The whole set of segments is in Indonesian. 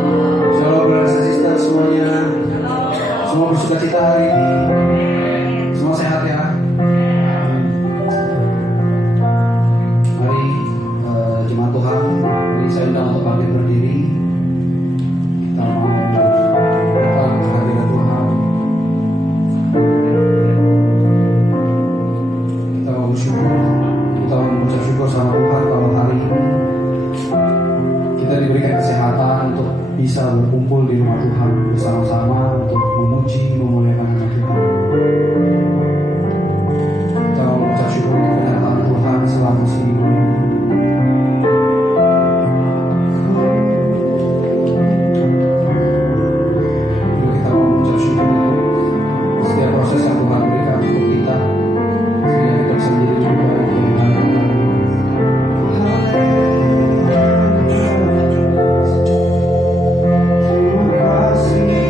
Shalom brothers and sisters semuanya. Semua bersuka cita hari ini. Semua sehat ya. Mari jemaat Tuhan, mari saya undang untuk bangkit berdiri. Kita mau datang ke hadirat Tuhan. Kita mau bersyukur. Kita mau mengucap syukur sama Tuhan kalau hari ini kita diberikan kesehatan untuk bisa berkumpul di rumah Tuhan bersama-sama untuk memuji, memuliakan nama Tuhan. Kita mau mengucap syukur untuk kedatangan Tuhan selama seminggu ini. Juga kita mau mengucap syukur untuk setiap proses yang Tuhan berikan untuk kita, sehingga kita bisa menjadi lebih baik dan menghadap Tuhan. Terima kasih.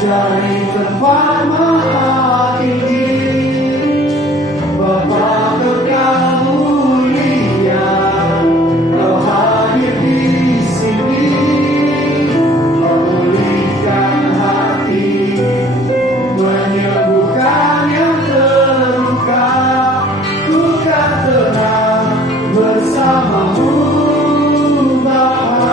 dari tempat maha tinggi, Bapa kekal mulia, Kau hadir di sini, memulihkan hati, menyembuhkan yang terluka. Ku kan tenang bersamamu, Bapa.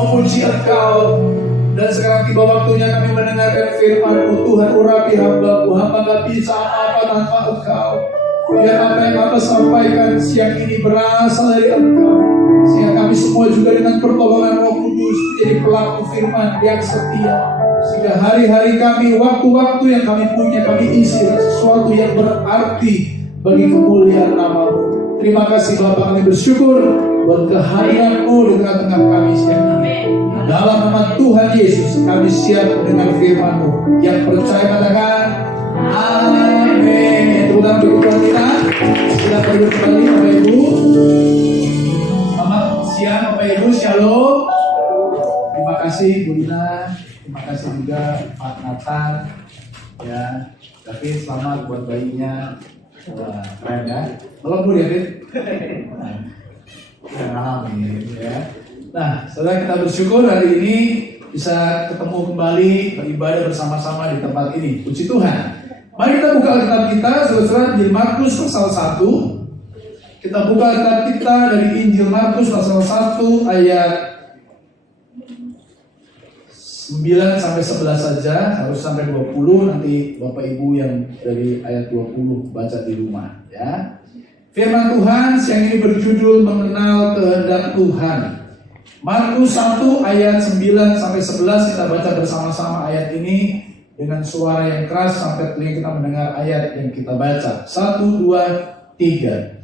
Memuji Engkau. Dan sekarang tiba waktunya kami mendengarkan firman-Mu. Tuhan, urapi hamba-Mu. Hamba gak bisa apa-apa tanpa Engkau. Biar apa yang kami sampaikan siang ini berasal dari Engkau, sehingga kami semua juga dengan pertolongan Roh Kudus menjadi pelaku firman yang setia, sehingga hari-hari kami, waktu-waktu yang kami punya, kami isi sesuatu yang berarti bagi kemuliaan nama-Mu. Terima kasih Bapa, kami bersyukur buat kehadiran-Mu di tengah-tengah kami siang ini. Dalam nama Tuhan Yesus kami siap dengan firman-Mu. Yang percaya katakan amin. Tepuk tangan bagi Tuhan kita. Sudah pergi kembali Bapak Ibu. Selamat siang Bapak Ibu, shalom. Terima kasih Bu Dina. Terima kasih juga Pak Nathan. Ya, tapi selamat buat bayinya. Wah, keren ya. Tolong Bu ya, Dit. Amin ya. Nah, saudara, kita bersyukur hari ini bisa ketemu kembali beribadah bersama-sama di tempat ini. Puji Tuhan. Mari kita buka Alkitab kita, saudara-saudara, di Markus pasal 1. Kita buka Alkitab kita dari Injil Markus pasal 1 ayat 9 sampai 11 saja, harus sampai 20. Nanti Bapak Ibu yang dari ayat 20 baca di rumah, ya. Firman Tuhan siang ini berjudul mengenal kehendak Tuhan. Markus 1 ayat 9 sampai 11, kita baca bersama-sama ayat ini dengan suara yang keras sampai telinga kita mendengar ayat yang kita baca. 1, 2, 3.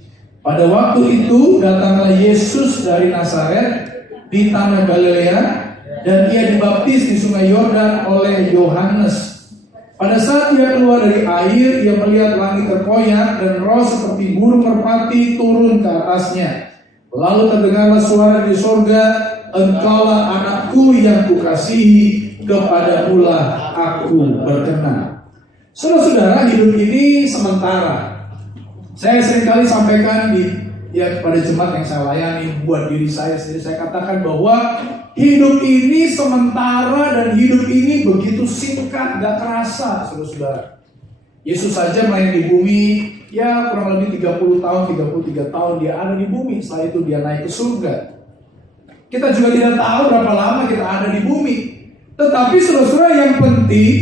Pada waktu itu datanglah Yesus dari Nazaret di tanah Galilea, dan ia dibaptis di sungai Yordan oleh Yohanes. Pada saat ia keluar dari air, ia melihat langit terkoyak dan roh seperti burung merpati turun ke atasnya. Lalu terdengarlah suara di sorga, engkaulah anakku yang kukasihi, kepadamulah aku berkenan. Saudara-saudara, hidup ini sementara. Saya seringkali sampaikan pada jemaat yang saya layani, buat diri saya sendiri, saya katakan bahwa hidup ini sementara dan hidup ini begitu singkat, gak terasa, saudara-saudara. Yesus saja main di bumi, ya kurang lebih 30 tahun, 33 tahun dia ada di bumi. Setelah itu dia naik ke surga. Kita juga tidak tahu berapa lama kita ada di bumi. Tetapi saudara-saudara, yang penting,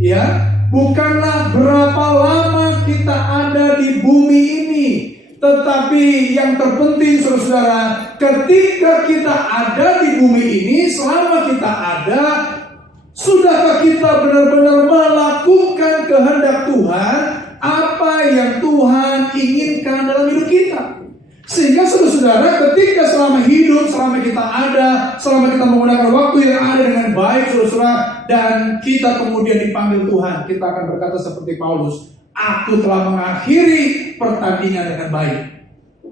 ya, bukanlah berapa lama kita ada di bumi ini, tetapi yang terpenting saudara-saudara, ketika kita ada di bumi ini, selama kita ada, sudahkah kita benar-benar melakukan kehendak Tuhan, apa yang Tuhan inginkan dalam hidup kita? Sehingga saudara-saudara, ketika selama hidup, selama kita ada, selama kita menggunakan waktu yang ada dengan baik, saudara-saudara, dan kita kemudian dipanggil Tuhan, kita akan berkata seperti Paulus, aku telah mengakhiri pertandingan dengan baik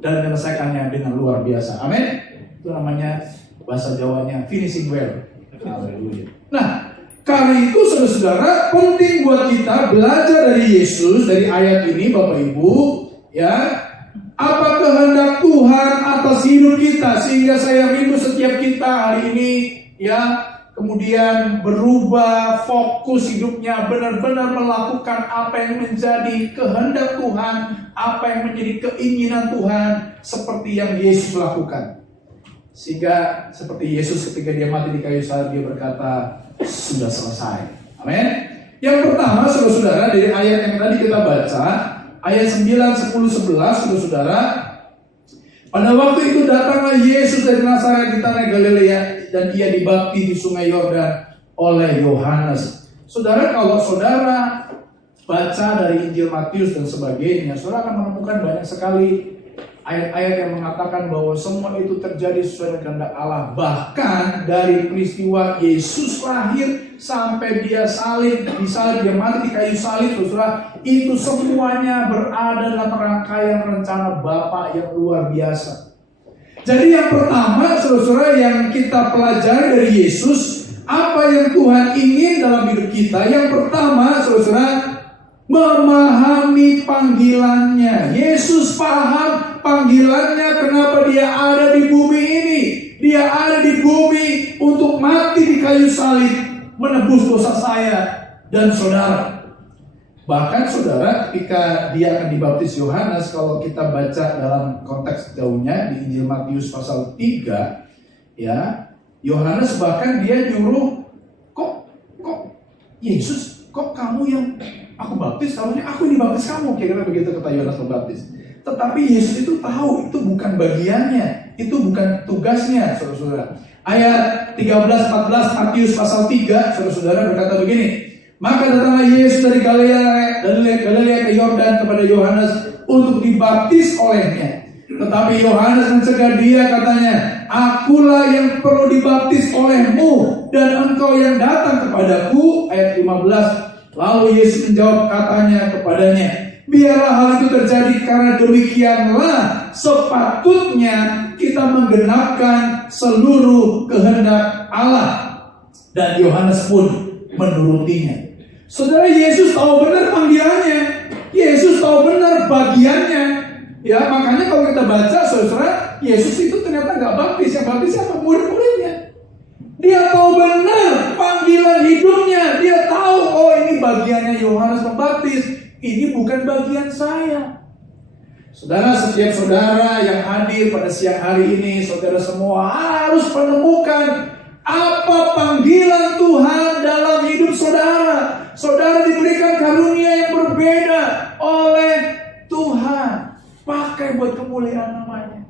dan menyelesaikannya dengan luar biasa. Amin. Itu namanya bahasa Jawanya finishing well. Haleluya. Nah, karena itu saudara-saudara, penting buat kita belajar dari Yesus, dari ayat ini Bapak Ibu, ya. Apa kehendak Tuhan atas hidup kita, sehingga saya rindu setiap kita hari ini, ya, kemudian berubah fokus hidupnya, benar-benar melakukan apa yang menjadi kehendak Tuhan, apa yang menjadi keinginan Tuhan, seperti yang Yesus lakukan. Sehingga seperti Yesus ketika dia mati di kayu salib, dia berkata, sudah selesai. Amin. Yang pertama, saudara-saudara, dari ayat yang tadi kita baca, ayat 9, 10, 11, saudara-saudara, pada waktu itu datanglah Yesus dari Nazaret di tanah Galilea, dan ia dibaptis di sungai Yordan oleh Yohanes. Saudara, kalau saudara baca dari Injil Matius dan sebagainya, saudara akan menemukan banyak sekali ayat-ayat yang mengatakan bahwa semua itu terjadi sesuai dengan kehendak Allah. Bahkan dari peristiwa Yesus lahir sampai dia dia mati di kayu salib, saudara, itu semuanya berada dalam rangkaian rencana Bapa yang luar biasa. Jadi yang pertama, saudara-saudara, yang kita pelajari dari Yesus, apa yang Tuhan ingin dalam hidup kita. Yang pertama, saudara-saudara, memahami panggilannya. Yesus paham panggilannya, kenapa dia ada di bumi ini. Dia ada di bumi untuk mati di kayu salib, menebus dosa saya dan saudara. Bahkan saudara, ketika dia akan dibaptis Yohanes, kalau kita baca dalam konteks jauhnya di Injil Matius pasal 3, ya, Yohanes bahkan dia nyuruh, kok Yesus, kok kamu yang aku baptis, aku yang dibaptis kamu, kira-kira begitu kata Yohanes Pembaptis. Tetapi Yesus itu tahu itu bukan bagiannya, itu bukan tugasnya, saudara-saudara. Ayat 13-14 Matius pasal 3, saudara-saudara, berkata begini, maka datanglah Yesus dari Galilea ke Yordan kepada Yohanes untuk dibaptis olehnya. Tetapi Yohanes mencegah dia, katanya, akulah yang perlu dibaptis olehmu, dan engkau yang datang kepadaku. Ayat 15. Lalu Yesus menjawab, katanya kepadanya, biarlah hal itu terjadi, karena demikianlah sepatutnya kita menggenapkan seluruh kehendak Allah. Dan Yohanes pun menurutinya. Saudara, Yesus tahu benar panggilannya, Yesus tahu benar bagiannya. Ya, makanya kalau kita baca, saudara, Yesus itu ternyata nggak baptis, yang baptis siapa? Murid-muridnya. Dia tahu benar panggilan hidupnya. Dia tahu, oh ini bagiannya Yohanes Pembaptis, ini bukan bagian saya. Saudara, setiap saudara yang hadir pada siang hari ini, saudara semua harus menemukan apa panggilan Tuhan dalam hidup saudara. Saudara diberikan karunia yang berbeda oleh Tuhan. Pakai buat kemuliaan namanya.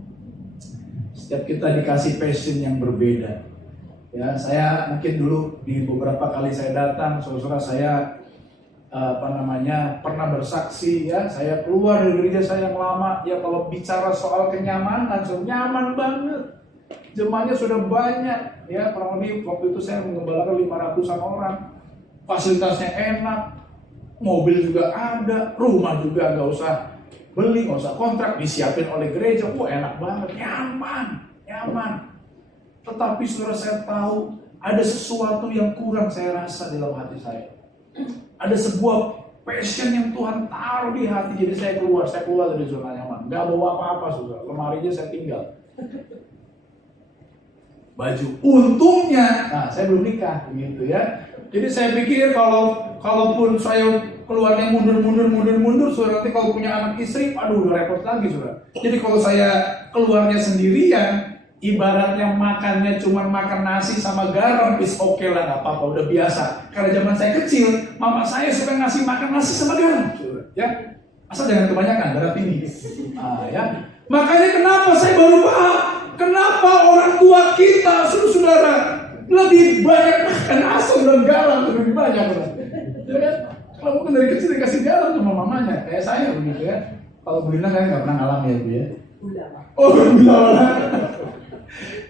Setiap kita dikasih passion yang berbeda. Ya, saya mungkin dulu di beberapa kali saya datang, saudara saya pernah bersaksi ya, saya keluar dari gereja saya yang lama ya, kalau bicara soal kenyamanan, nyaman banget. Jemaahnya sudah banyak ya, kurang lebih waktu itu saya mengembalakan 500-an orang. Fasilitasnya enak, mobil juga ada, rumah juga nggak usah beli, nggak usah kontrak, disiapin oleh gereja. Enak banget, nyaman. Tetapi saudara, saya tahu ada sesuatu yang kurang saya rasa dalam hati saya. Ada sebuah passion yang Tuhan taruh di hati, jadi saya keluar dari zona nyaman. Gak bawa apa-apa, saudara. Lemarinya saya tinggal. Baju. Untungnya, saya belum nikah, gitu ya. Jadi saya pikir kalaupun saya keluarnya mundur, saudara, nanti kalau punya anak istri, aduh repot lagi, saudara. Jadi kalau saya keluarnya sendirian, ibaratnya makannya cuma makan nasi sama garam, is oke lah, nggak apa-apa, udah biasa. Karena zaman saya kecil, mama saya suka ngasih makan nasi sama garam, ya. Asal jangan kebanyakan, darah tinggi. Ya. Makanya kenapa saya baru paham, kenapa orang tua kita, saudara, lebih banyak makan asam dan garam, lebih banyak, ya kan? Kalau mungkin dari kecil dikasih garam sama mamanya, kayak saya begitu ya. Kalau Bu Lina saya nggak pernah ngalamin ya Bu ya. Gula.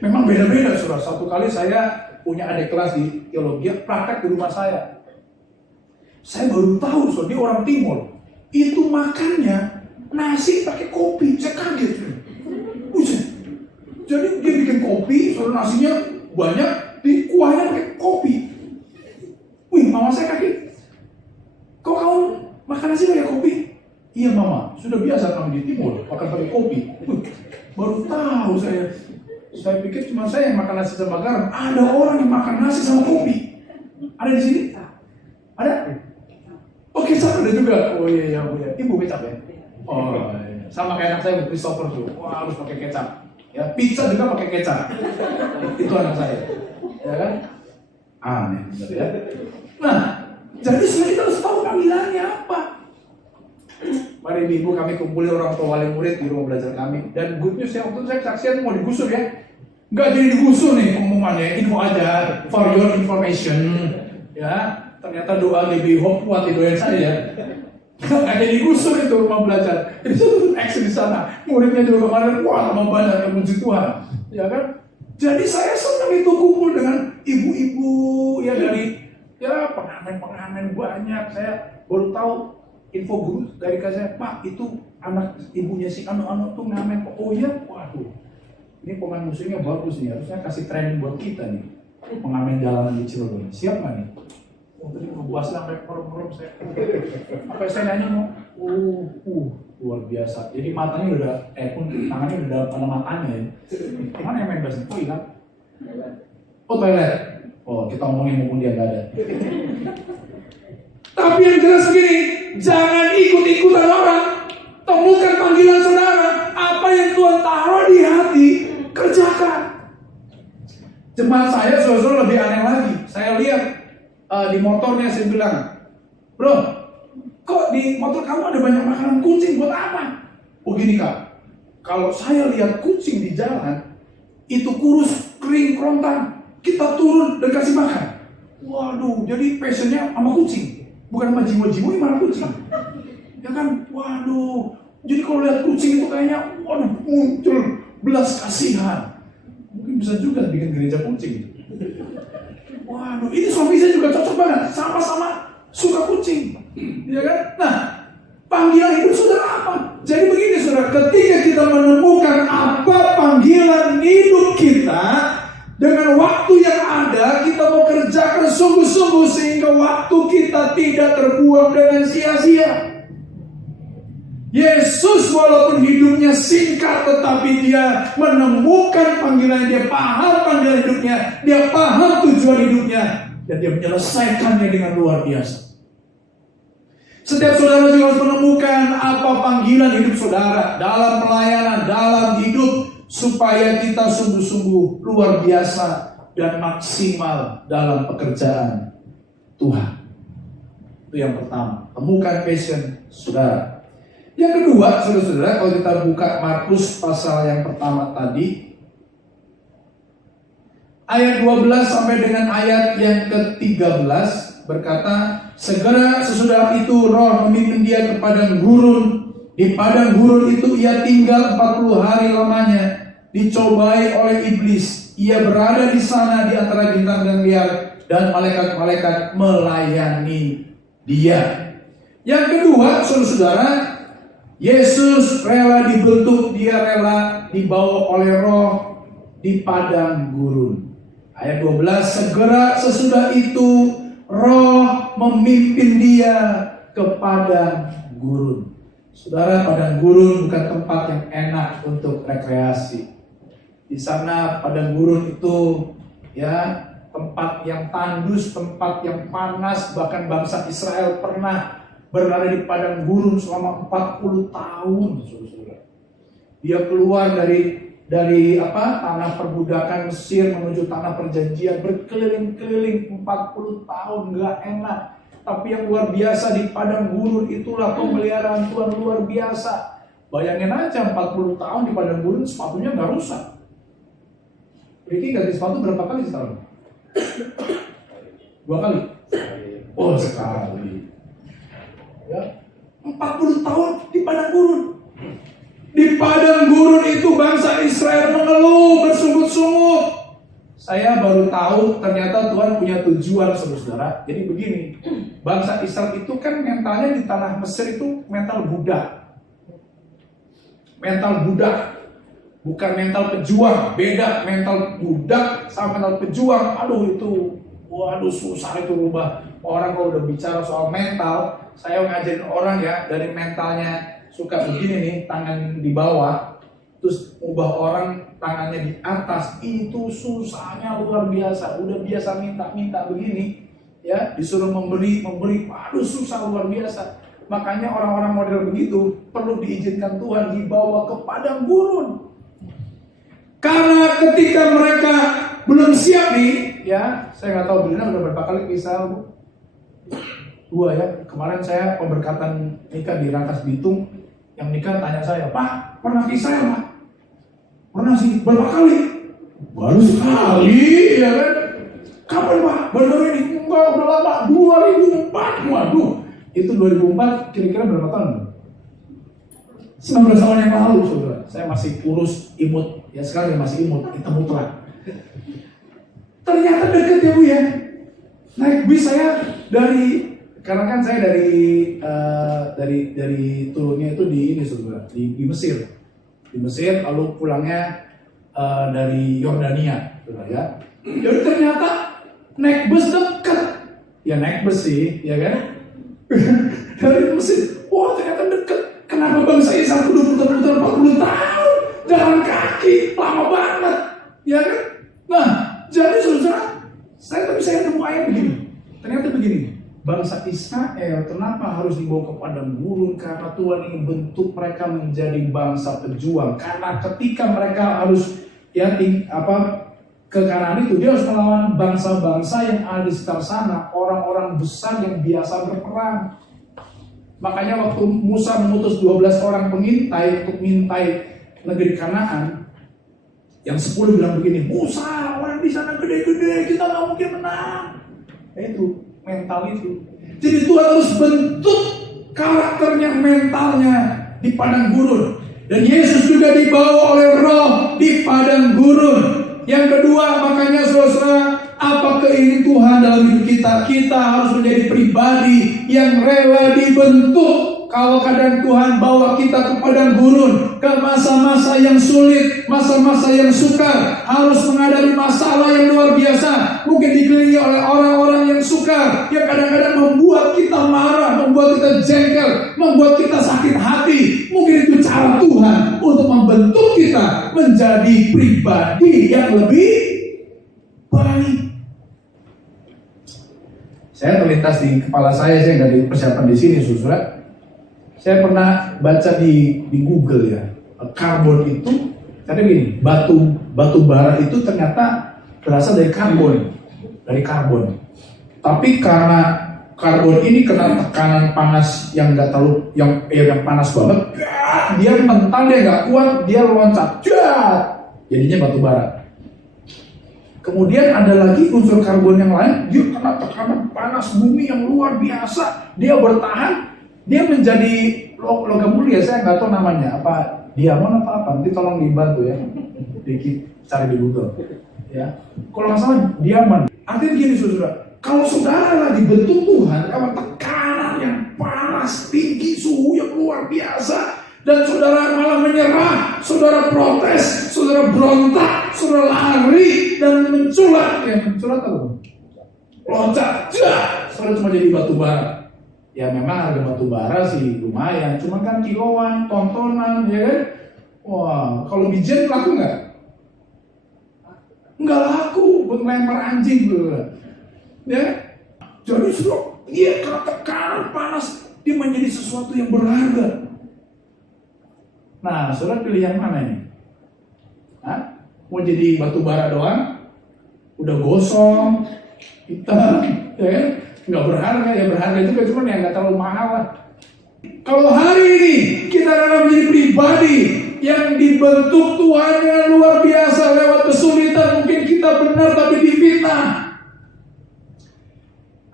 Memang beda-beda, saudara. Satu kali saya punya adik kelas di teologi, praktek di rumah saya. Saya baru tahu, saudara, dia orang Timur. Itu makannya nasi pakai kopi. Saya kaget. Jadi dia bikin kopi, saudara, nasinya banyak, di kuahnya pakai kopi. Mama saya kaget. Kok kamu makan nasi pakai kopi? Iya mama, sudah biasa kami di Timur makan pakai kopi. Baru tahu saya. Saya pikir cuma saya yang makan nasi sama garam. Ada orang yang makan nasi sama kopi. Ada di sini? Ada? Oh, kecap ada juga. Oh iya. Ibu kecap ya? Oh iya. Sama kayak anak saya Christopher tuh. Wah, harus pakai kecap. Ya, pizza juga pakai kecap. Itu anak saya. Ya kan? Aneh, benar ya. Nah, jadi sebenarnya kita harus tahu panggilannya apa. Mari Ibu, kami kumpulin orang tua wali murid di rumah belajar kami. Dan good news ya, waktu itu saya kesaksian mau digusur ya. Nggak jadi digusur nih pengumumannya, info aja, for your information. Ya, ternyata doa lebih hope kuat di doain saya. Nggak jadi digusur itu rumah belajar. Jadi saya action di sana. Muridnya juga kemarin, wah tambah banyak yang puji Tuhan. Ya kan? Jadi saya senang itu kumpul dengan ibu-ibu ya dari ya pengamen banyak. Saya baru tahu info guru dari saya, Pak itu anak ibunya si anu tuh ngamen. Oh iya, waduh. Ini pemain musiknya bagus nih, harusnya kasih training buat kita nih. Pengamen jalanan di Cirebon. Siap nggak nih? Tadi ngebuas sampai merem-merem saya. Apa saya nanya mau? Luar biasa. Jadi matanya udah, tangannya udah dalam matanya ya. Gimana yang main bass? Oh hilang. Oh toilet. Oh kita ngomongin mumpung dia nggak ada. Tapi yang jelas begini, jangan ikut-ikutan orang. Temukan panggilan saudara. Apa yang Tuhan taruh di hati, kerjakan. Jemaat saya saudara lebih aneh lagi. Saya lihat di motornya, saya bilang, bro, kok di motor kamu ada banyak makanan kucing, buat apa? Oh gini kak, kalau saya lihat kucing di jalan, itu kurus, kering, kerontang, kita turun dan kasih makan. Waduh, jadi passionnya sama kucing, bukan sama jiwa-jiwa yang marah kucing. Ya kan, waduh, jadi kalau lihat kucing itu kayaknya, waduh, muncul belas kasihan. Mungkin bisa juga bikin gereja kucing. Waduh, ini suami saya juga cocok banget, sama-sama suka kucing, ya kan? Nah, panggilan hidup saudara apa? Jadi begini saudara, ketika kita menemukan apa panggilan hidup kita, dengan waktu yang ada, kita mau kerjakan sungguh-sungguh sehingga waktu kita tidak terbuang dengan sia-sia. Yesus walaupun hidupnya singkat, tetapi dia menemukan panggilan, dia paham panggilan hidupnya, dia paham tujuan hidupnya. Dan dia menyelesaikannya dengan luar biasa. Setiap saudara juga harus menemukan apa panggilan hidup saudara dalam pelayanan, dalam hidup, supaya kita sungguh-sungguh luar biasa dan maksimal dalam pekerjaan Tuhan. Itu yang pertama, temukan passion saudara. Yang kedua, saudara-saudara, kalau kita buka Markus pasal yang pertama tadi, ayat 12 sampai dengan ayat yang ke-13 berkata, segera sesudah itu roh memimpin dia ke padang gurun. Di padang gurun itu ia tinggal 40 hari lamanya, dicobai oleh iblis. Ia berada di sana di antara bintang dan liar, dan malaikat-malaikat melayani dia. Yang kedua, saudara-saudara, Yesus rela dibentuk, dia rela dibawa oleh roh di padang gurun. Ayat 12, segera sesudah itu roh memimpin dia ke padang gurun. Saudara, padang gurun bukan tempat yang enak untuk rekreasi. Di sana padang gurun itu ya tempat yang tandus, tempat yang panas. Bahkan bangsa Israel pernah berada di padang gurun selama 40 tahun, saudara. Dia keluar dari tanah perbudakan Mesir menuju tanah perjanjian, berkeliling-keliling 40 tahun, gak enak. Tapi yang luar biasa di padang gurun itulah pemeliharaan Tuhan luar biasa. Bayangin aja 40 tahun di padang gurun, sepatunya gak rusak. Ricky ganti sepatu berapa kali setahun? 2 kali? Oh, sekali. Ya, 40 tahun di padang gurun. Di padang gurun itu bangsa Israel mengeluh, bersungut-sungut. Saya baru tahu ternyata Tuhan punya tujuan, saudara. Jadi begini, bangsa Israel itu kan mentalnya di tanah Mesir itu mental budak. Mental budak, bukan mental pejuang. Beda mental budak sama mental pejuang. Waduh susah itu rubah. Orang kalau udah bicara soal mental, saya ngajarin orang ya dari mentalnya suka begini nih, tangan di bawah, terus ubah orang tangannya di atas, itu susahnya luar biasa. Udah biasa minta begini, ya disuruh memberi, waduh susah luar biasa. Makanya orang-orang model begitu perlu diizinkan Tuhan dibawa ke padang gurun. Karena ketika mereka belum siap nih, ya saya nggak tahu Belina udah berapa kali kisah Bu? 2 ya. Kemarin saya pemberkatan nikah di Rangkas Bitung. Yang nikah tanya saya, Pak, pernah kisah ya Pak? Pernah sih, berapa kali? Baru sekali, ya kan? Kapan Pak? Baru ini? Enggak, udah lama, 2004. Waduh, itu 2004 kira-kira berapa tahun? 19 tahun yang lalu, saudara. Saya masih kurus, imut. Ya sekarang masih imut, kita mutlak. Ternyata deket ya Bu ya. Naik bis saya karena kan saya dari turunnya itu di ini saudara, di Mesir. Di Mesir lalu pulangnya dari Yordania, saudara ya. Jadi ternyata naik bus dekat. Ya naik bus sih, ya kan? Dari Mesir. Wah, ternyata dekat. Kenapa bangsa Israel 40 tahun jalan kaki lama banget, ya kan? Nah, jadi saudara, saya nemu ayat begini. Ternyata begini. Bangsa Israel kenapa harus dibawa ke padang gurun? Karena Tuhan ingin bentuk mereka menjadi bangsa pejuang. Karena ketika mereka harus ke Kanaan itu, dia harus melawan bangsa-bangsa yang ada di sekitar sana, orang-orang besar yang biasa berperang. Makanya waktu Musa mengutus 12 orang pengintai untuk mengintai negeri Kanaan, yang 10 bilang begini, Musa, orang di sana gede-gede, kita nggak mungkin menang. Itu mental itu. Jadi Tuhan harus bentuk karakternya, mentalnya di padang gurun. Dan Yesus juga dibawa oleh Roh di padang gurun. Yang kedua, makanya saudara, apa keinginan Tuhan dalam hidup kita? Kita harus menjadi pribadi yang rela dibentuk. Kalau kadang Tuhan bawa kita ke padang gurun, ke masa-masa yang sulit, masa-masa yang sukar, harus menghadapi masalah yang luar biasa, mungkin dikelilingi oleh orang-orang yang sukar, yang kadang-kadang membuat kita marah, membuat kita jengkel, membuat kita sakit hati. Mungkin itu cara Tuhan untuk membentuk kita menjadi pribadi yang lebih berani. Saya terlintas di kepala saya nggak di persiapan di sini, saudara. Saya pernah baca di Google ya, karbon itu, karena gini, batu bara itu ternyata berasal dari karbon. Tapi karena karbon ini kena tekanan panas yang nggak terlalu, yang panas banget, dia mental, dia nggak kuat, dia loncat, jadinya batu bara. Kemudian ada lagi unsur karbon yang lain, dia kena tekanan panas bumi yang luar biasa, dia bertahan, dia menjadi logam mulia. Saya nggak tahu namanya apa, diamond apa, nanti tolong dibantu ya, cari di Google ya. Kalau nggak salah diamond. Artinya gini saudara, kalau saudara dibentuk Tuhan, kalau tekanan yang panas, tinggi, suhu yang luar biasa, dan saudara malah menyerah, saudara protes, saudara berontak, saudara lari dan menculat, apa? Loncat, saudara cuma jadi batu bara. Ya memang harga batu bara sih lumayan, cuma kan kiloan, tontonan, ya kan? Wah, kalau bijen laku nggak? Nggak laku, buat lempar anjing tuh. Ya, jadi sudah dia kena tekanan panas, dia menjadi sesuatu yang berharga. Nah, saudara pilih yang mana ini? Hah? Mau jadi batu bara doang? Udah gosong, hitam, ya kan? Nggak berharga, ya berharga juga, cuman ya nggak terlalu mahal lah. Kalau hari ini kita dalam menjadi pribadi yang dibentuk Tuhan yang luar biasa lewat kesulitan, mungkin kita benar tapi difitnah.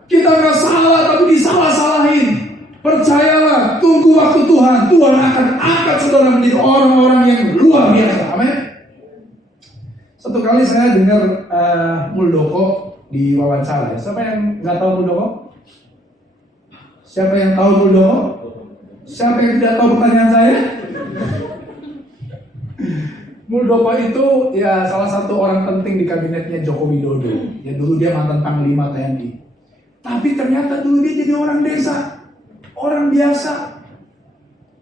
Kita nggak salah tapi disalah-salahin. Percayalah, tunggu waktu Tuhan. Tuhan akan angkat saudara menjadi orang-orang yang luar biasa. Amin. Satu kali saya dengar Muldoko di wawancara. Siapa yang nggak tahu Muldoko? Siapa yang tahu Muldoko? Siapa yang tidak tahu pertanyaan saya? Muldoko itu ya salah satu orang penting di kabinetnya Joko Widodo. Ya dulu dia mantan Panglima TNI. Tapi ternyata dulu dia jadi orang desa. Orang biasa,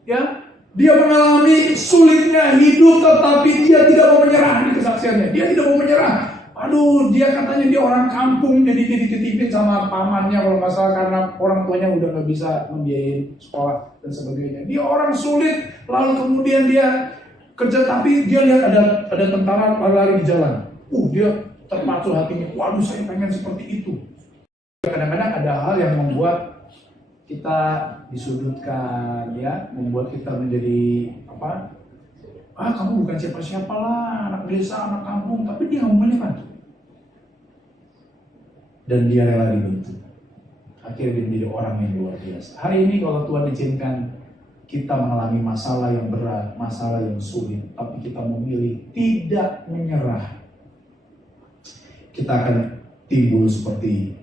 ya, dia mengalami sulitnya hidup, tetapi dia tidak mau menyerah di kesaksiannya. Dia tidak mau menyerah. Aduh, dia katanya dia orang kampung, jadi dia dititipin sama pamannya kalau nggak salah karena orang tuanya udah nggak bisa membiayai sekolah dan sebagainya. Dia orang sulit, lalu kemudian dia kerja, tapi dia lihat ada tentara lari di jalan. Dia terpacu hatinya. Waduh, saya pengen seperti itu. Kadang-kadang ada hal yang membuat kita disudutkan, ya, membuat kita menjadi apa? Kamu bukan siapa-siapa lah, anak desa, anak kampung, tapi dia nggak mau menyerah. Dan dia rela dibentuk. Akhirnya dia menjadi orang yang luar biasa. Hari ini kalau Tuhan izinkan kita mengalami masalah yang berat, masalah yang sulit, tapi kita memilih tidak menyerah, kita akan timbul seperti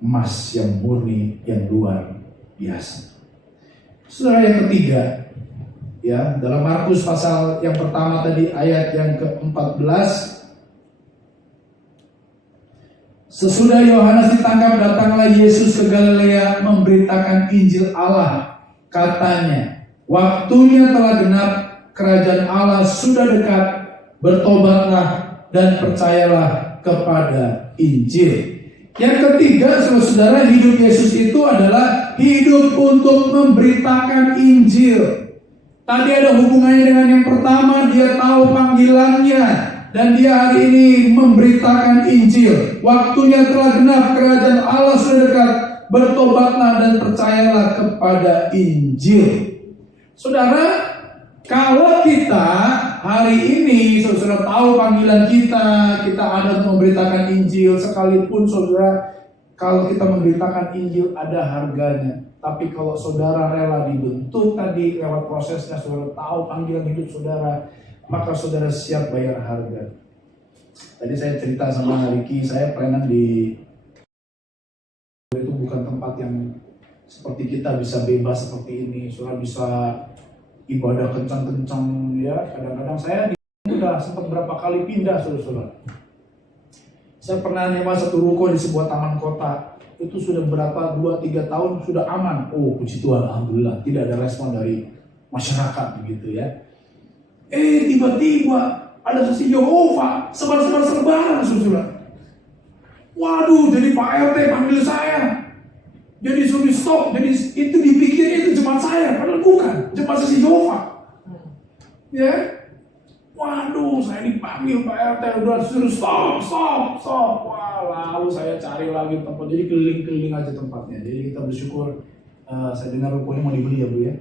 emas yang murni, yang luar biasa. Saudara, yang ketiga, ya, dalam Markus pasal yang pertama tadi ayat yang ke-14, sesudah Yohanes ditangkap, datanglah Yesus ke Galilea memberitakan Injil Allah. Katanya, waktunya telah genap, kerajaan Allah sudah dekat, bertobatlah dan percayalah kepada Injil. Yang ketiga, saudara, hidup Yesus itu adalah hidup untuk memberitakan Injil. Tadi ada hubungannya dengan yang pertama, dia tahu panggilannya dan dia hari ini memberitakan Injil. Waktunya telah genap, kerajaan Allah sudah dekat, bertobatlah dan percayalah kepada Injil. Saudara, kalau kita hari ini saudara tahu panggilan kita ada untuk memberitakan Injil, sekalipun saudara kalau kita memberitakan Injil ada harganya. Tapi kalau saudara rela dibentuk tadi lewat prosesnya, saudara tahu panggilan hidup saudara, maka saudara siap bayar harga. Tadi saya cerita sama Riki, saya pernah di itu bukan tempat yang seperti kita bisa bebas seperti ini, saudara bisa ibadah kencang-kencang, ya. Kadang-kadang saya udah sempat berapa kali pindah, saudara. Saya pernah nyewa satu ruko di sebuah taman kota. Itu sudah berapa, 2-3 tahun sudah aman. Puji Tuhan, alhamdulillah, tidak ada respon dari masyarakat begitu ya. Tiba-tiba ada saksi Yehova sebar-sebar serbaran, saudara. Waduh, jadi Pak RT panggil saya. Jadi suruh stop, jadi itu dipikir itu jemaat saya, padahal bukan, jemaat sesi Yehova. Ya, waduh, saya dipanggil Pak RT udah suruh stop. Wah, lalu saya cari lagi tempat, jadi keliling-keliling aja tempatnya. Jadi kita bersyukur, saya dengar rukonya mau dibeli ya Bu ya.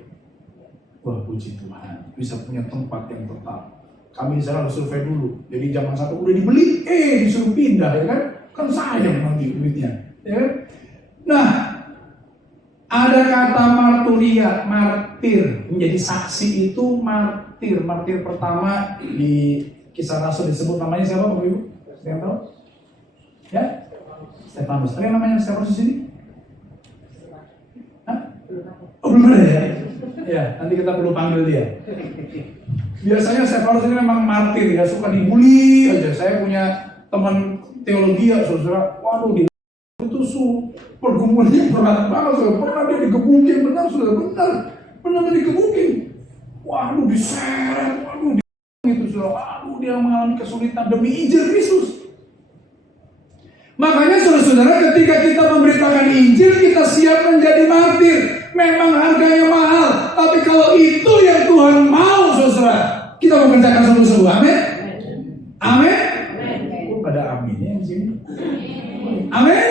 Wah, puji Tuhan, bisa punya tempat yang tetap. Kami di sana harus survei dulu, jadi zaman satu udah dibeli, disuruh pindah ya kan? Kan sayang nanti duitnya, ya kan? Nah, ada kata marturia, martir, menjadi saksi itu martir. Martir pertama di Kisah Rasul disebut namanya siapa Bapak Ibu? Ada yang tahu? Ya? Stefanus. Ada yang namanya Stefanus di sini? Hah? Oh belum ada ya? Ya, nanti kita perlu panggil dia. Biasanya Stefanus ini memang martir ya, suka dibully aja. Saya punya teman teologi ya, saudara. Waduh, di itu pergumulannya berat banget, saudara. Pernah dia digebukin, benar saudara, benar dia digebukin. Waduh, diseret, waduh, gitu saudara. Waduh, dia mengalami kesulitan demi Injil Kristus. Makanya saudara-saudara, ketika kita memberitakan Injil, kita siap menjadi martir. Memang harganya mahal, tapi kalau itu yang Tuhan mau, saudara, kita mau kerjakan sungguh-sungguh. Amin. Amin. Ada aminnya di sini. Amin.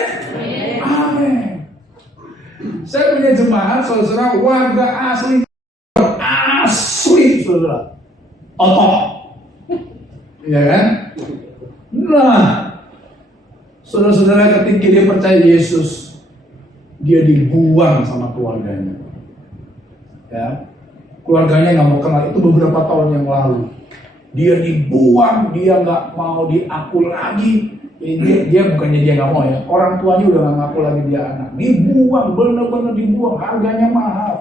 Amin. Saya punya jemaat, saudara, warga asli, saudara, otot, ya kan? Nah, saudara-saudara, ketika dia percaya Yesus, dia dibuang sama keluarganya. Ya, keluarganya nggak mau kenal. Itu beberapa tahun yang lalu. Dia dibuang, dia nggak mau diakui lagi. Dia bukannya dia nggak mau ya, orang tuanya udah nggak ngaku lagi dia anak. Dibuang, benar-benar dibuang, harganya mahal.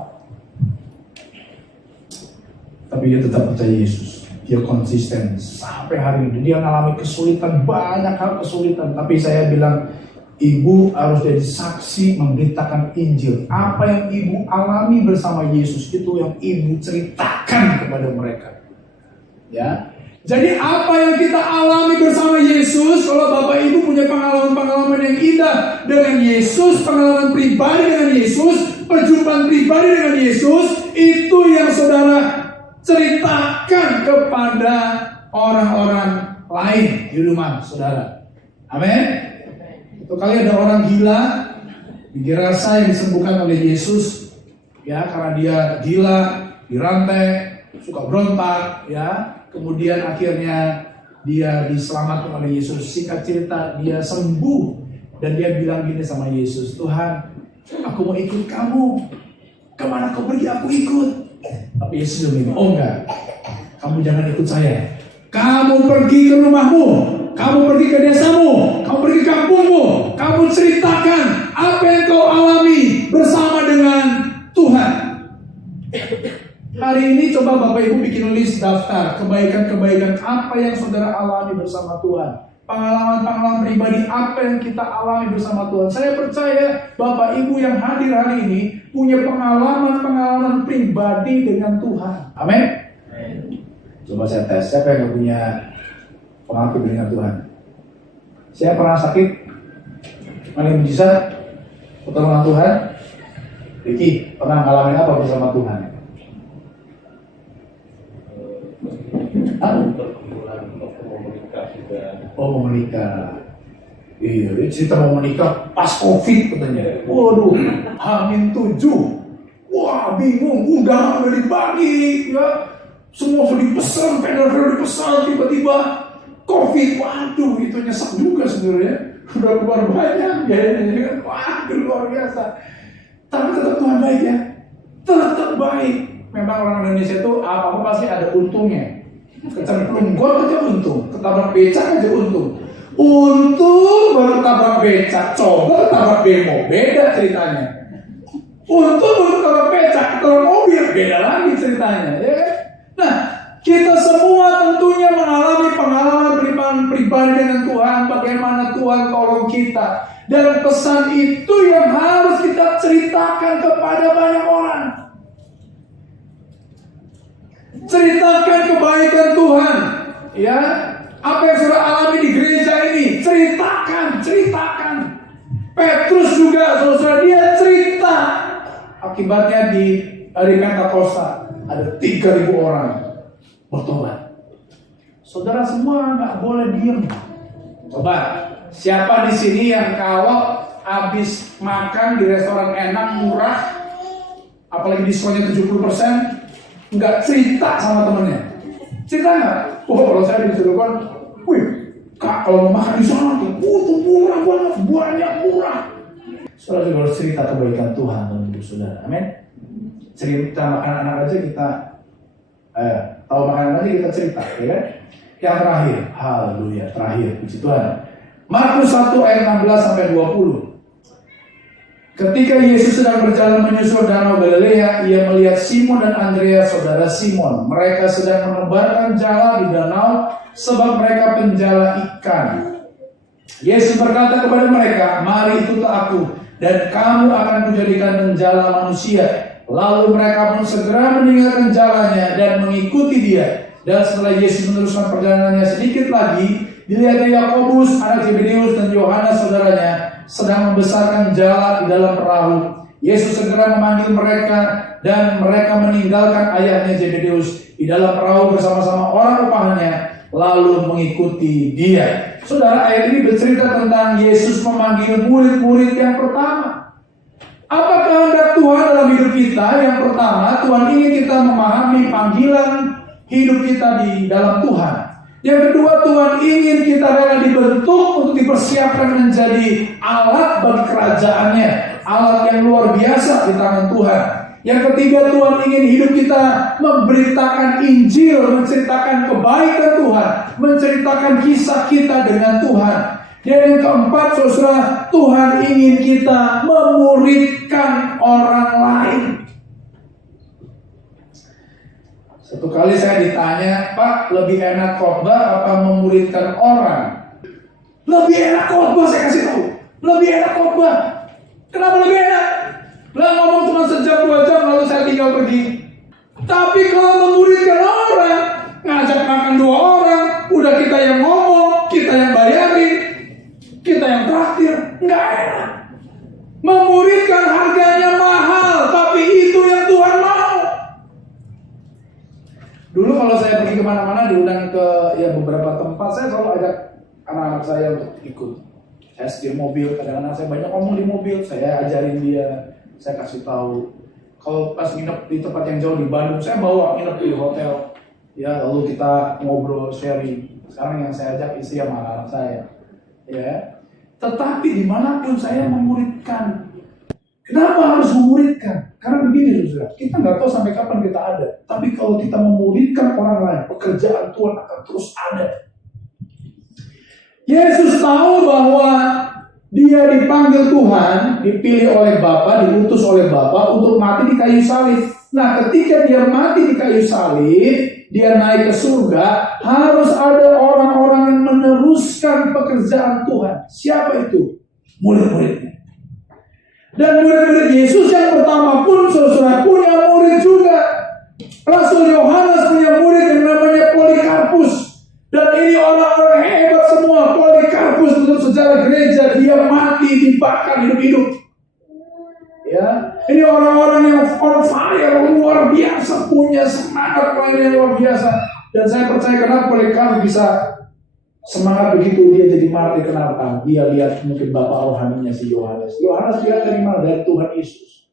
Tapi dia tetap percaya Yesus. Dia konsisten sampai hari ini. Dia mengalami kesulitan, banyak hal kesulitan. Tapi saya bilang, ibu harus jadi saksi memberitakan Injil. Apa yang ibu alami bersama Yesus itu yang ibu ceritakan kepada mereka. Ya. Jadi apa yang kita alami bersama Yesus, kalau Bapak Ibu punya pengalaman-pengalaman yang indah dengan Yesus, pengalaman pribadi dengan Yesus, perjumpaan pribadi dengan Yesus, itu yang saudara ceritakan kepada orang-orang lain di rumah saudara. Amin. Itu kali ada orang gila di Gerasa yang disembuhkan oleh Yesus, ya, karena dia gila, dirantai, suka berontak, ya. Kemudian akhirnya dia diselamatkan oleh Yesus. Singkat cerita, dia sembuh dan dia bilang gini sama Yesus, Tuhan, aku mau ikut kamu. Kemana kau pergi aku ikut. Tapi Yesus bilang, oh enggak, kamu jangan ikut saya. Kamu pergi ke rumahmu, kamu pergi ke desamu, kamu pergi ke kampungmu, kamu ceritakan apa yang kau alami bersama dengan Tuhan. Hari ini coba Bapak Ibu bikin list daftar kebaikan-kebaikan apa yang saudara alami bersama Tuhan. Pengalaman-pengalaman pribadi apa yang kita alami bersama Tuhan. Saya percaya Bapak Ibu yang hadir hari ini punya pengalaman-pengalaman pribadi dengan Tuhan. Amin. Coba saya tes, siapa yang gak punya pengalaman pribadi dengan Tuhan? Saya pernah sakit? Mana yang bisa? Pertolongan Tuhan? Ricky, pernah ngalamin apa bersama Tuhan? Oh, mau menikah. Iya, cerita mau menikah pas COVID katanya. Waduh, H-7. Wah, bingung, undangan udah dibagi, ya. Semua sudah dipesan, pedal dipesan, tiba-tiba COVID. Waduh, itu nyesek juga sebenarnya. Udah keluar banyak, ya kan. Waduh, luar biasa. Tapi tetap Tuhan baik ya. Tetap baik. Memang orang Indonesia itu apa-apa pasti ada untungnya. Kecemplung got aja untung, ketabrak becak aja untung. Untung baru tabrak becak, coba tabrak bemo, beda ceritanya. Untung baru tabrak becak, ketabrak mobil, beda lagi ceritanya. Ya. Nah, kita semua tentunya mengalami pengalaman pribadi dengan Tuhan, bagaimana Tuhan tolong kita. Dan pesan itu yang harus kita ceritakan kepada banyak orang. Ceritakan kebaikan Tuhan, ya. Apa yang sudah alami di gereja ini, ceritakan. ceritakan. Petrus juga, saudara, dia cerita. Akibatnya di hari Pentakosta ada 3.000 orang bertobat. Saudara semua nggak boleh diem. Coba, siapa di sini yang kalau habis makan di restoran enak murah, apalagi diskonnya 70%, nggak cerita sama temennya? Cerita nggak? Oh, kalau saya disuruh kan, wih, Kak, kalau mau makan di sana tuh, tuh murah banget, banyak murah. Saudara juga harus cerita kebaikan Tuhan untuk saudara. Amin. Cerita makanan aja kita, tahu makanan aja kita cerita, ya kan? Yang terakhir, haleluya, terakhir, puji Tuhan. Markus 1 ayat 16 sampai 20. Ketika Yesus sedang berjalan menyusur danau Galilea, ia melihat Simon dan Andreas, saudara Simon. Mereka sedang menebarkan jala di danau, sebab mereka penjala ikan. Yesus berkata kepada mereka, "Mari ikutlah aku, dan kamu akan kujadikan penjala manusia." Lalu mereka pun segera meninggalkan jalannya dan mengikuti dia. Dan setelah Yesus meneruskan perjalanannya sedikit lagi, dilihatnya Yakobus, anak Zebedeus, dan Yohanes saudaranya sedang membesarkan jala di dalam perahu. Yesus segera memanggil mereka dan mereka meninggalkan ayahnya Zebedeus di dalam perahu bersama-sama orang upahnya, lalu mengikuti dia. Saudara, ayat ini bercerita tentang Yesus memanggil murid-murid yang pertama. Apa kehendak Tuhan dalam hidup kita? Yang pertama, Tuhan ingin kita memahami panggilan hidup kita di dalam Tuhan. Yang kedua, Tuhan ingin kita rela dibentuk untuk dipersiapkan menjadi alat bagi kerajaannya, alat yang luar biasa di tangan Tuhan. Yang ketiga, Tuhan ingin hidup kita memberitakan Injil, menceritakan kebaikan Tuhan, menceritakan kisah kita dengan Tuhan. Dan yang keempat, saudara, Tuhan ingin kita memuridkan orang lain. Satu kali saya ditanya, "Pak, lebih enak khotbah apa memuridkan orang?" Lebih enak khotbah, saya kasih tahu. Lebih enak khotbah. Kenapa lebih enak? Lah ngomong cuma sejam 2 jam lalu saya tinggal pergi. Tapi kalau memuridkan orang, ngajak makan 2 orang, udah kita yang ngomong, kita yang bayarin, kita yang traktir, nggak enak. Memuridkan harganya mahal, tapi itu yang Tuhan mau. Dulu kalau saya pergi kemana-mana diundang ke beberapa tempat, saya selalu ajak anak-anak saya untuk ikut. Saya setir mobil, kadang-kadang saya banyak ngomong di mobil, saya ajarin dia, saya kasih tahu. Kalau pas nginep di tempat yang jauh di Bandung, saya bawa nginep di hotel. Ya, lalu kita ngobrol, sharing. Sekarang yang saya ajak istri sama anak saya. Ya. Tetapi dimanapun saya memuridkan. Kenapa harus memuridkan? Karena begini, saudara, kita nggak tahu sampai kapan kita ada. Tapi kalau kita memuridkan orang lain, pekerjaan Tuhan akan terus ada. Yesus tahu bahwa dia dipanggil Tuhan, dipilih oleh Bapa, diutus oleh Bapa untuk mati di kayu salib. Nah, ketika dia mati di kayu salib, dia naik ke surga, harus ada orang-orang yang meneruskan pekerjaan Tuhan. Siapa itu? Murid-muridnya. Dan murid-murid Yesus yang pertama pun, saudara, punya murid juga. Rasul Yohanes punya murid yang namanya Polikarpus. Dan ini orang-orang hebat semua. Polikarpus untuk sejarah gereja, dia mati dibakar hidup-hidup. Ya, ini orang-orang yang on fire, luar biasa, punya semangat yang luar biasa. Dan saya percaya kenapa Polikarpus bisa semangat begitu dia jadi martir. Kenapa? Dia lihat mungkin bapak rohaninya si Yohanes. Yohanes dia dari mana? Dari Tuhan Yesus.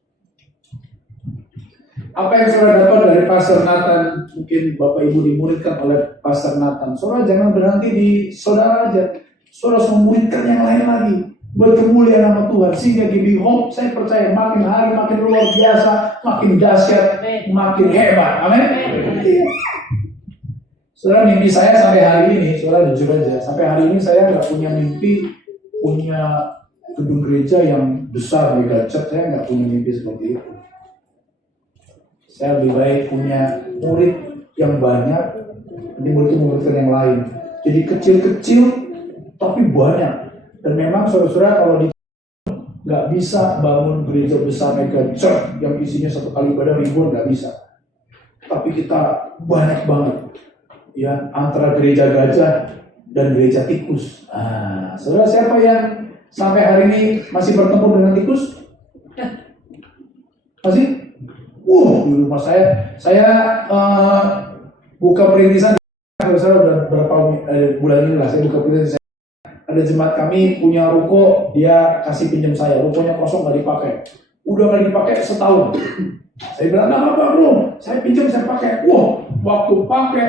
Apa yang saudara dapat dari Pastor Nathan? Mungkin bapak ibu dimuridkan oleh Pastor Nathan. Saudara jangan berhenti di saudara aja. Saudara harus memuridkan yang lain lagi. Berkemuliaan nama Tuhan. Sehingga Giving Hope, saya percaya makin hari makin luar biasa, makin dahsyat, makin hebat. Amin. Saudara, mimpi saya sampai hari ini, saudara jujur aja, sampai hari ini saya nggak punya mimpi punya gedung gereja yang besar, mega church. Saya nggak punya mimpi seperti itu. Saya lebih baik punya murid yang banyak, nanti murid-murid yang lain. Jadi kecil-kecil, tapi banyak. Dan memang saudara-saudara kalau di nggak bisa bangun gereja besar mega church yang isinya 1 kali ibadah ribuan, nggak bisa. Tapi kita banyak banget. Ya, antara gereja gajah dan gereja tikus. Saudara, siapa yang sampai hari ini masih bertemu dengan tikus? Masih? Di rumah saya buka perintisan. Saya udah berapa bulan ini lah saya buka perintisan. Ada jemaat kami punya ruko, dia kasih pinjam saya, rukonya kosong nggak dipakai. Udah nggak dipakai setahun. Saya bilang, nggak apa-apa bro, saya pinjam, saya pakai. Waktu pakai,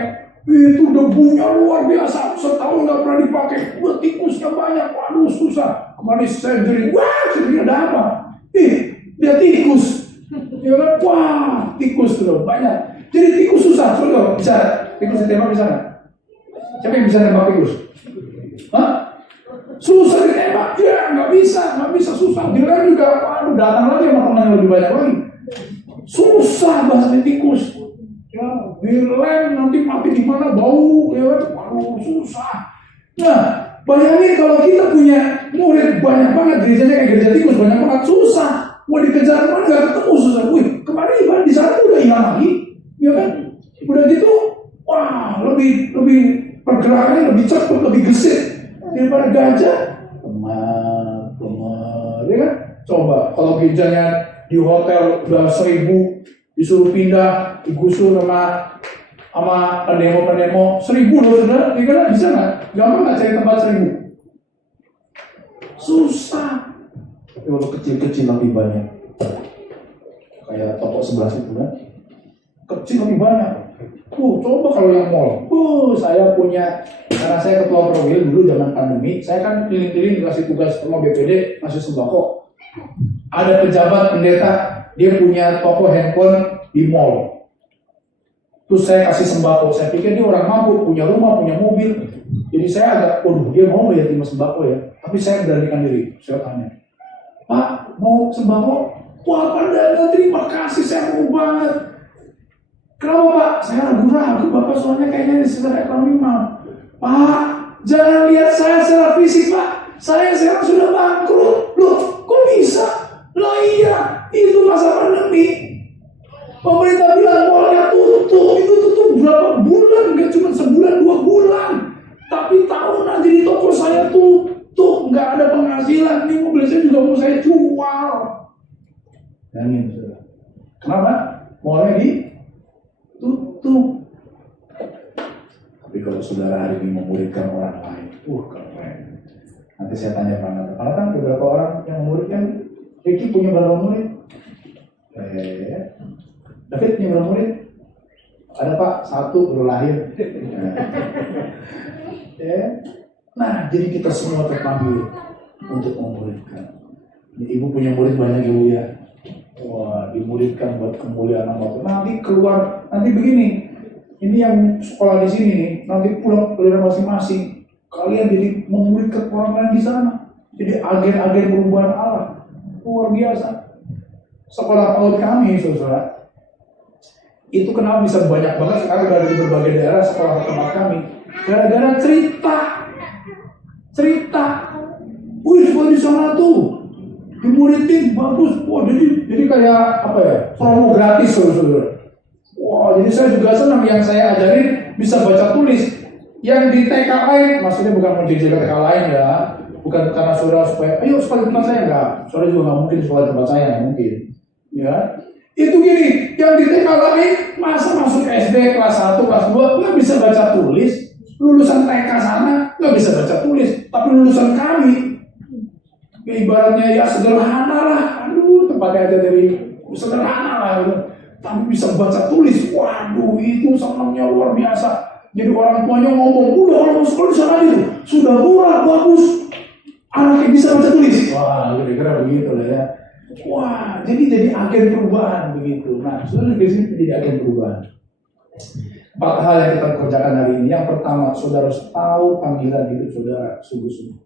itu debunya luar biasa, setahun nggak pernah dipakai. Tikusnya banyak, waduh susah. Kemarin saya jadi, jadi ada apa? Dia tikus. Dia bilang, tikus tuh banyak. Jadi tikus susah, bisa tikus ditembak bisa nggak? Siapa yang bisa nembak tikus? Susah ditembak, nggak bisa, susah. Dilem juga, datang lagi sama teman yang lebih banyak lagi. Susah bahasa tikus. Dilem nanti mati di mana bau, susah. Nah, bayangin kalau kita punya murid banyak banget, gerejanya kayak gereja tikus banyak banget, susah. Mau dikejar mana nggak ketemu, susah. Kemarin ibadah di sana udah hilang lagi, ya kan? Udah gitu, lebih pergerakannya lebih cepat, lebih gesit daripada gajah. Ya kan? Coba kalau gerejanya di hotel udah 1.000 disuruh pindah, digusur sama pendemo 1.000 loh saudara, kira bisa nggak? Gampang nggak cari tempat 1.000? Susah. Tapi kalau kecil-kecil lebih banyak, kayak toko sebelah situ kan, kecil lebih banyak. Coba kalau yang mall, saya punya, karena saya ketua Prowil dulu zaman pandemi, saya kan keliling-keliling dikasih tugas sama BPD ngasih sembako. Ada pejabat pendeta, dia punya toko handphone di mall. Terus saya kasih sembako, saya pikir dia orang mampu, punya rumah, punya mobil. Jadi saya agak, dia mau ya terima sembako ya. Tapi saya beranikan diri, saya tanya, Pak, mau sembako? Pandai, terima kasih, saya mau banget. Kenapa Pak? Saya ragu-ragu, Bapak soalnya kayaknya secara ekonomi mah. Pak, jangan lihat saya secara fisik Pak. Saya sekarang sudah bangkrut. Loh, kok bisa? Loh iya, itu masa pandemi. Pemerintah bilang mallnya tutup. Itu tutup berapa bulan? Gak cuma sebulan, 2 bulan. Tapi tahunan jadi toko saya tutup. Gak ada penghasilan. Ini mobil saya juga mau saya jual. Dan ini sudah. Kenapa? Mallnya tutup. Tapi kalau saudara hari ini memuridkan orang lain, keren. Nanti saya tanya Pak, karena kan beberapa orang yang memuridkan, Ricky punya berapa murid? David punya berapa murid? Ada Pak, 1 baru lahir. Nah, jadi kita semua terpanggil untuk memuridkan. Ibu punya murid banyak Ibu ya. Dimuridkan buat kemuliaan Allah. Nanti keluar, nanti begini. Ini yang sekolah di sini nih, nanti pulang ke daerah masing-masing. Kalian jadi memuridkan orang lain di sana. Jadi agen-agen perubahan Allah. Luar biasa. Sekolah PAUD kami, saudara, itu kenapa bisa banyak banget sekarang dari berbagai daerah sekolah tempat kami. Gara-gara cerita. Sekolah di sana tuh dimuridin bagus. Jadi kayak apa ya? Promo gratis, saudara. Jadi saya juga senang yang saya ajarin bisa baca tulis. Yang di TK lain, maksudnya bukan menjadi TK lain ya, bukan karena saudara supaya ayo sekolah tempat saya enggak. Saudara juga nggak mungkin sekolah tempat saya, nggak mungkin. Ya, itu gini, yang di TK lain masa masuk SD kelas 1, kelas 2 nggak bisa baca tulis. Lulusan TK sana nggak bisa baca tulis, tapi lulusan kami ibaratnya ya sederhana lah. Tempatnya aja dari sederhana lah gitu. Tapi bisa baca tulis, itu senangnya luar biasa. Jadi orang tuanya ngomong, udah kalau sekolah di sana itu sudah murah, bagus, anaknya bisa baca tulis. Kira-kira begitu lah ya. Jadi agen perubahan begitu. Nah, saudara di sini jadi agen perubahan. 4 hal yang kita kerjakan hari ini. Yang pertama, saudara harus tahu panggilan hidup saudara sungguh-sungguh.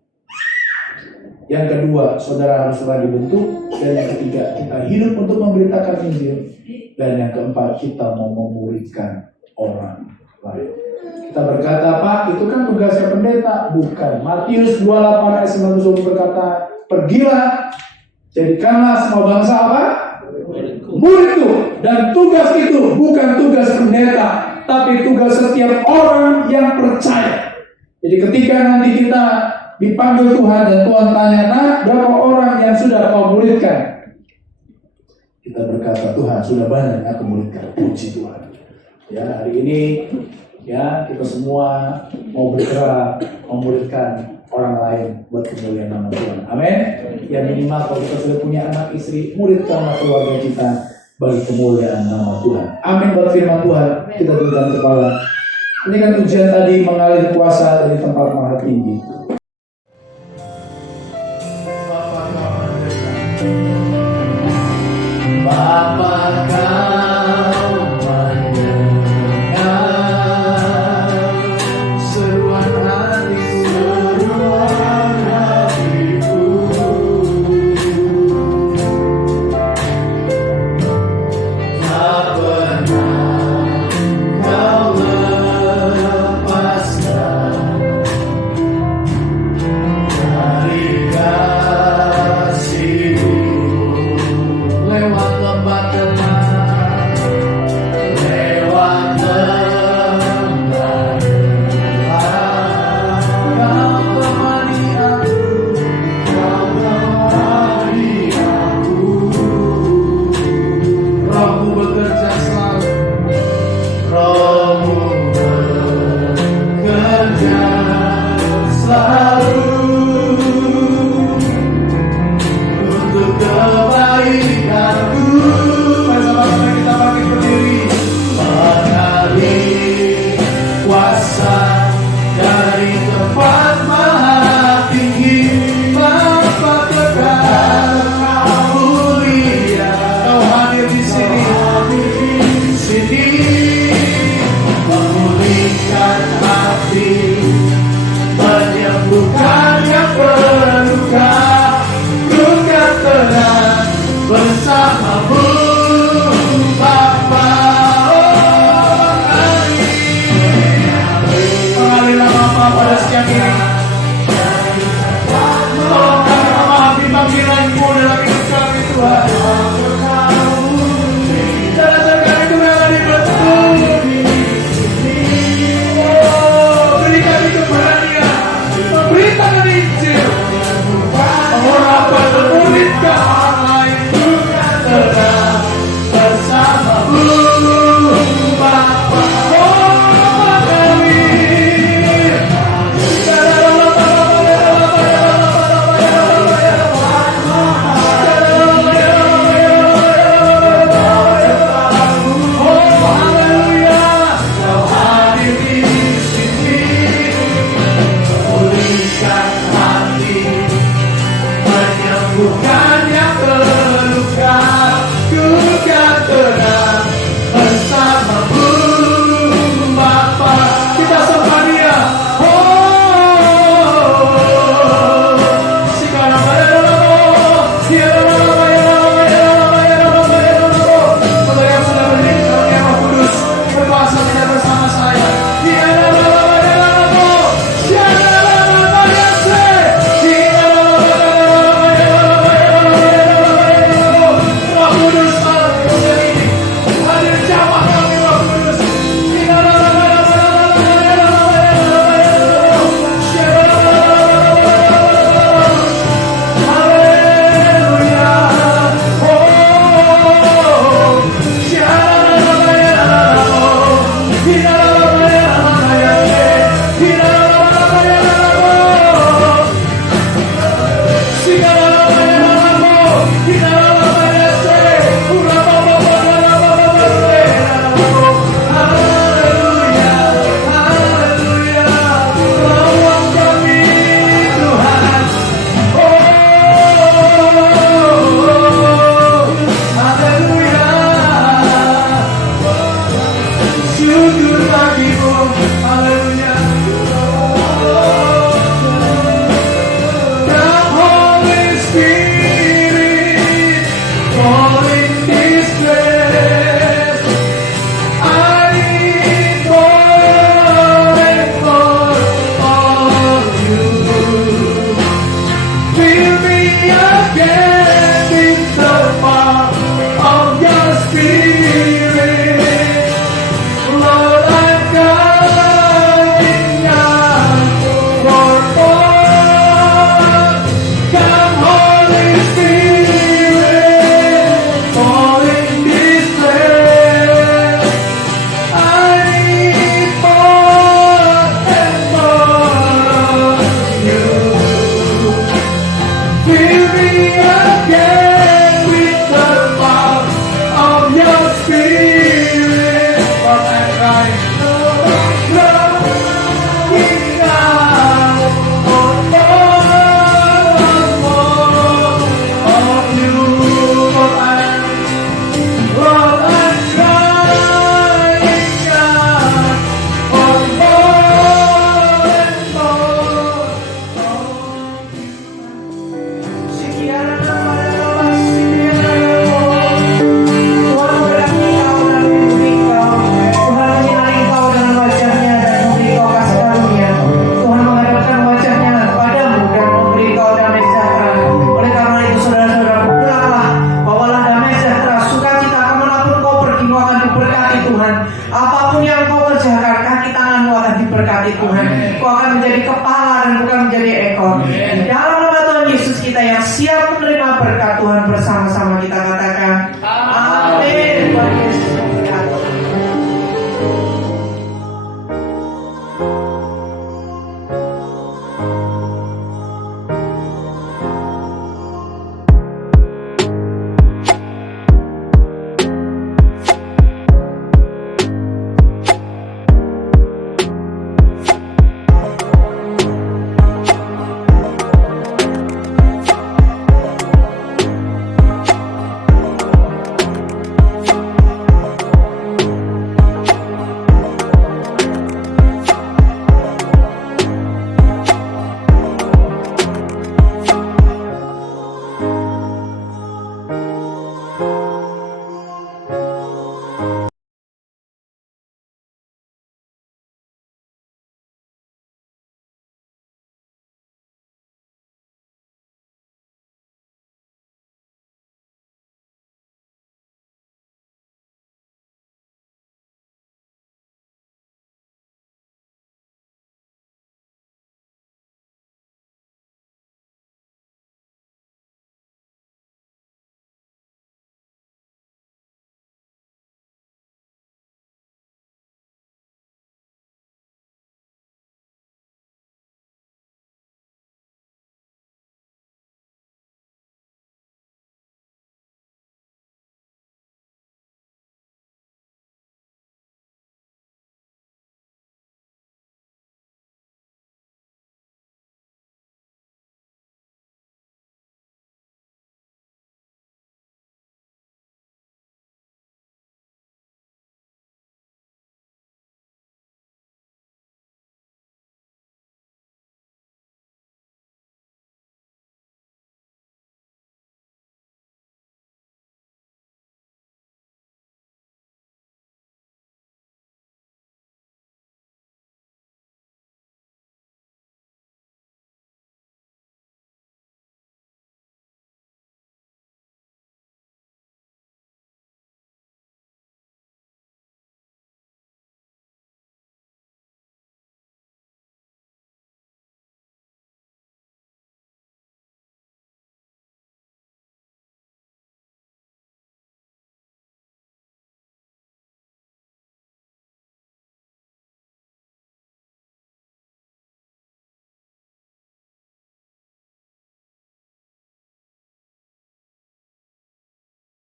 Yang kedua, saudara harus rajin dibentuk. Dan yang ketiga, kita hidup untuk memberitakan Injil. Dan yang keempat, kita mau memuridkan orang lain. Kita berkata, Pak, itu kan tugasnya pendeta. Bukan. Matius 28 ayat 9 berkata, pergilah, jadikanlah semua bangsa apa? Muridku. Dan tugas itu bukan tugas pendeta, tapi tugas setiap orang yang percaya. Jadi ketika nanti kita dipanggil Tuhan dan Tuhan tanya, "Nak, berapa orang yang sudah kau muridkan?" Kita berkata, "Tuhan, sudah banyak yang aku muridkan." Puji Tuhan. Ya, hari ini ya kita semua mau bergerak memuridkan orang lain buat kemuliaan nama Tuhan. Amin. Ya minimal kalau kita sudah punya anak istri, muridkanlah keluarga kita bagi kemuliaan nama Tuhan. Amin. Buat firman Tuhan, kita tundukkan kepala. Ini kan ujian tadi mengalir kuasa dari tempat maha tinggi. Bapa kau mendengar seruan hatiku, tak pernah kau lepaskan dari kasih-Mu. Lewat lembah tenang, lewat lembah gelap, Kau temani aku, Kau temani aku. Roh-Mu bekerja selalu, Roh-Mu bekerja selalu untuk kebaikanku. Bersama-sama kita bangkit berdiri. Mengalir kuasa dari tempat maha tinggi, Bapa kekal, Kau mulia, Kau hadir di sini, memulihkan hati, menyembuhkan yang berluka, luka tenang bersama-Mu, Bapa. Mengalirlah Bapa pada setiap ini. Tolong kami memahami panggilan-Mu dalam hidup kami, Tuhan. Dan ajar kami itu rela dibentuk. Beri kami keberanian memberitakan Injil, mengurapan, memuridkan orang lain, tenang bersama-Mu, Bapa. Bukan yang teriakkan